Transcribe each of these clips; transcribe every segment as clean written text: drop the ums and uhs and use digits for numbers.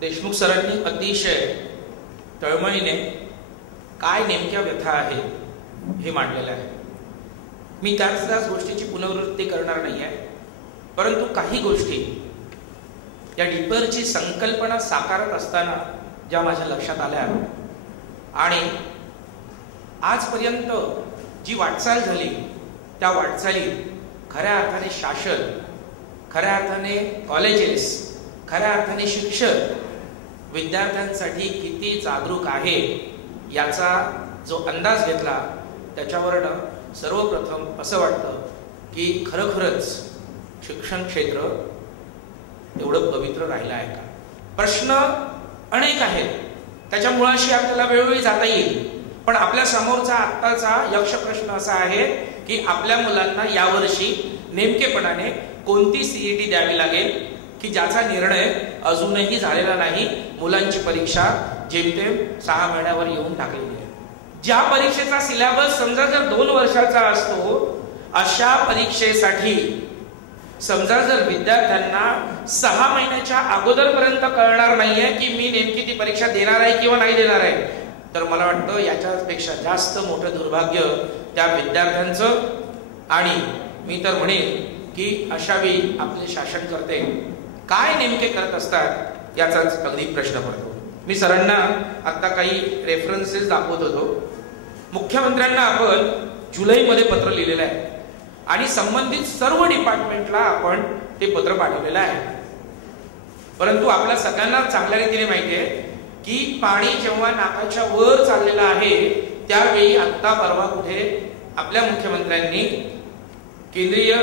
देशमुख सरांनी अतिशय तळमळीने काय नेमक्या व्यथा आहे हे मांडलेलं आहे. मी त्याच गोष्टीची पुनरावृत्ती करणार नाही आहे, परंतु काही गोष्टी या डीपरची संकल्पना साकारत असताना ज्या माझ्या लक्षात आल्या आणि आजपर्यंत जी वाटचाल झाली त्या वाटचालीत खऱ्या अर्थाने शासन, खऱ्या अर्थाने कॉलेजेस, खऱ्या अर्थाने शिक्षक विद्यार्थ्यांसाठी किती जागरूक आहे याचा जो अंदाज घेतला त्याच्यावरनं सर्वप्रथम असं वाटतं की खरोखरच शिक्षण क्षेत्र एवढं पवित्र राहिलं आहे का. प्रश्न अनेक आहेत, त्याच्या मुळाशी आपल्याला वेळोवेळी जाता येईल, पण आपल्या समोरचा आत्ताचा यक्ष प्रश्न असा आहे की आपल्या मुलांना यावर्षी नेमकेपणाने कोणती सीईटी द्यावी लागेल की ज्याचा निर्णय अजूनही झालेला नाही. मुलांची परीक्षा जेमतेम 6 महिन्यावर येऊन टाकलेली आहे. ज्या परीक्षेचा सिलेबस समजा जर 2 वर्षाचा असतो, अशा परीक्षेसाठी समजा जर विद्यार्थ्यांना 6 महिन्याच्या अगोदरपर्यंत कळणार नाहीये की मी नेमकी ती परीक्षा देणार आहे किंवा नाही देणार आहे, तर मला वाटतं याच्यापेक्षा जास्त मोठं दुर्भाग्य त्या विद्यार्थ्यांचं. आणि मी तर म्हणेन की अशावेळी आपले शासनकर्ते काय नेमके करत असतात याचाच अगदी प्रश्न पडतो. मी सरांना आता काही रेफरन्सेस दाखवत होतो. मुख्यमंत्र्यांना आपण जुलैमध्ये पत्र लिहिलेलं आहे आणि संबंधित सर्व डिपार्टमेंटला आपण ते पत्र पाठवलेलं आहे. परंतु आपल्या सगळ्यांना चांगल्या रीतीने माहिती आहे की पाणी जेव्हा नाकाच्या वर चाललेलं आहे त्यावेळी आत्ता परवा कुठे आपल्या मुख्यमंत्र्यांनी केंद्रीय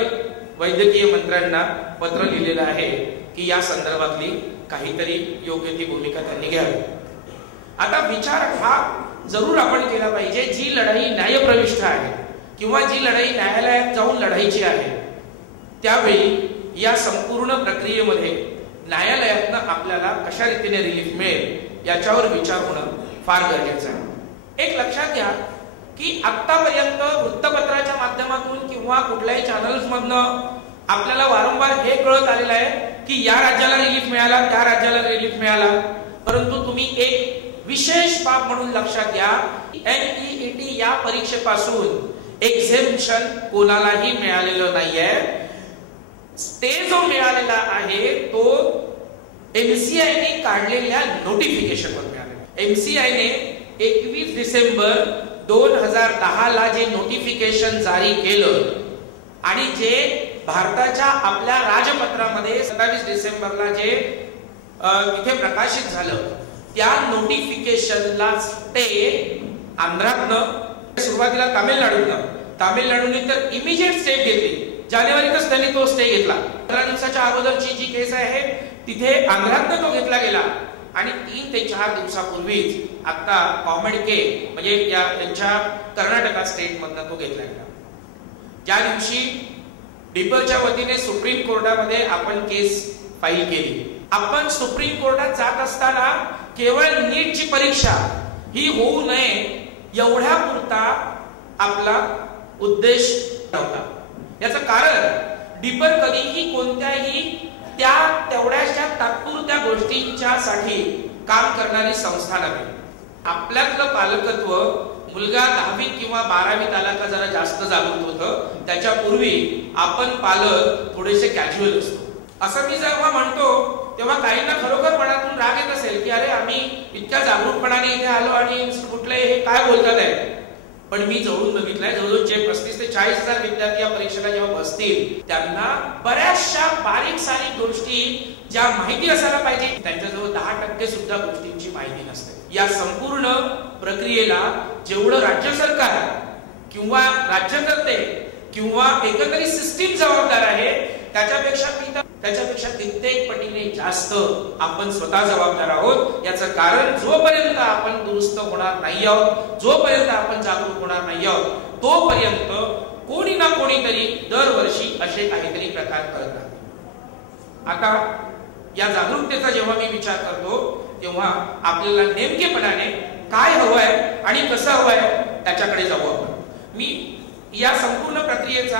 वैद्यकीय मंत्र्यांना पत्र लिहिलेलं आहे की या संदर्भातली काहीतरी योग्य ती भूमिका त्यांनी घ्यावी. आता विचार हा जरूर आपण केला पाहिजे, जी लढाई न्यायप्रविष्ट आहे किंवा जी लढाई न्यायालयात जाऊन लढायची आहे त्यावेळी या संपूर्ण प्रक्रियेमध्ये न्यायालयातनं आपल्याला कशा रीतीने रिलीफ मिळेल याच्यावर विचार होणं फार गरजेचं आहे. एक लक्षात घ्या की आतापर्यंत वृत्तपत्राच्या माध्यमातून किंवा कुठल्याही चॅनल्स मधनं आपल्याला वारंवार हे कळत आलेलं आहे की या राज्याला रिलीफ मिळाला, त्या राज्याला रिलीफ मिळाला, परंतु तुम्ही एक विशेष बाब म्हणून लक्षात घ्या, NEET या परीक्षेपासून एक्झेम्पशन कोणालाही मिळालेलं नाहीये. ते जो मिळालेला आहे तो MCI ने काढलेल्या नोटिफिकेशनवर मिळालेला. MCI ने 21 डिसेंबर 2010 ला जे नोटिफिकेशन जारी केलं आणि जे भारताच्या आपल्या राजपत्रामध्ये 27 डिसेंबरला जे इथे प्रकाशित झालं त्या नोटिफिकेशनला स्टे आंध्रातनं, सुरुवातीला तामिळनाडूने तर इमिजिएट स्टेप घेतली. जानेवारीतच त्यांनी तो स्टे घेतला. 15 दिवसाच्या अगोदरची जी केस आहे तिथे आंध्रातनं तो घेतला गेला आणि 3 ते 4 दिवसापूर्वीच आता कॉमेडके म्हणजे त्यांच्या कर्नाटका स्टेट मधनं तो घेतला गेला. ज्या दिवशी डीपरच्या वतीने सुप्रीम कोर्टामध्ये आपण केस फाईल केली, आपण सुप्रीम कोर्टात जात असताना केवळ नीटची परीक्षा ही होऊ नये एवढ्या पुरता आपला उद्देश नव्हता. याचं कारण डीपर कधीही कोणत्याही तेवढ्याशा तात्पुरत्या गोष्टींच्या साठी काम करणारी संस्था नव्हे. आपल्यातलं पालकत्व मुलगा 10वीत किंवा 12वीत आला का जरा जास्त जागृत होतं, त्याच्या पूर्वी आपण पालक थोडेसे कॅज्युअल असतो. असं मी जेव्हा म्हणतो तेव्हा काहींना खरोखर मनातून राग येत असेल की अरे आम्ही इतक्या जागरूकपणाने इथे आलो आणि कुठले हे काय बोलतात आहे. पण मी जवळून बघितलंय, जवळजवळ जे 35 ते 40 हजार विद्यार्थी या परीक्षेला जेव्हा बसतील त्यांना बऱ्याचशा बारीक सारीक गोष्टी ज्या माहिती असायला पाहिजे त्यांच्याजवळ 10% सुद्धा गोष्टींची माहिती नसते. या संपूर्ण प्रक्रियेला जेवढं राज्य सरकार किंवा राज्यकर्ते किंवा एकंदरीत सिस्टीम जबाबदार आहे त्याच्यापेक्षा कित्येक पटीने जास्त आपण स्वतः जबाबदार आहोत. याचं कारण जोपर्यंत आपण दुरुस्त होणार नाही आहोत, जोपर्यंत आपण जागरूक होणार नाही आहोत, तोपर्यंत कोणी ना कोणीतरी दरवर्षी असे काहीतरी प्रकार करतात. आता या जागरूकतेचा जेव्हा मी विचार करतो तेव्हा आपल्याला नेमकेपणाने काय हवंय आणि कसं हवंय त्याच्याकडे जाऊ आपण. मी या संपूर्ण प्रक्रियेचा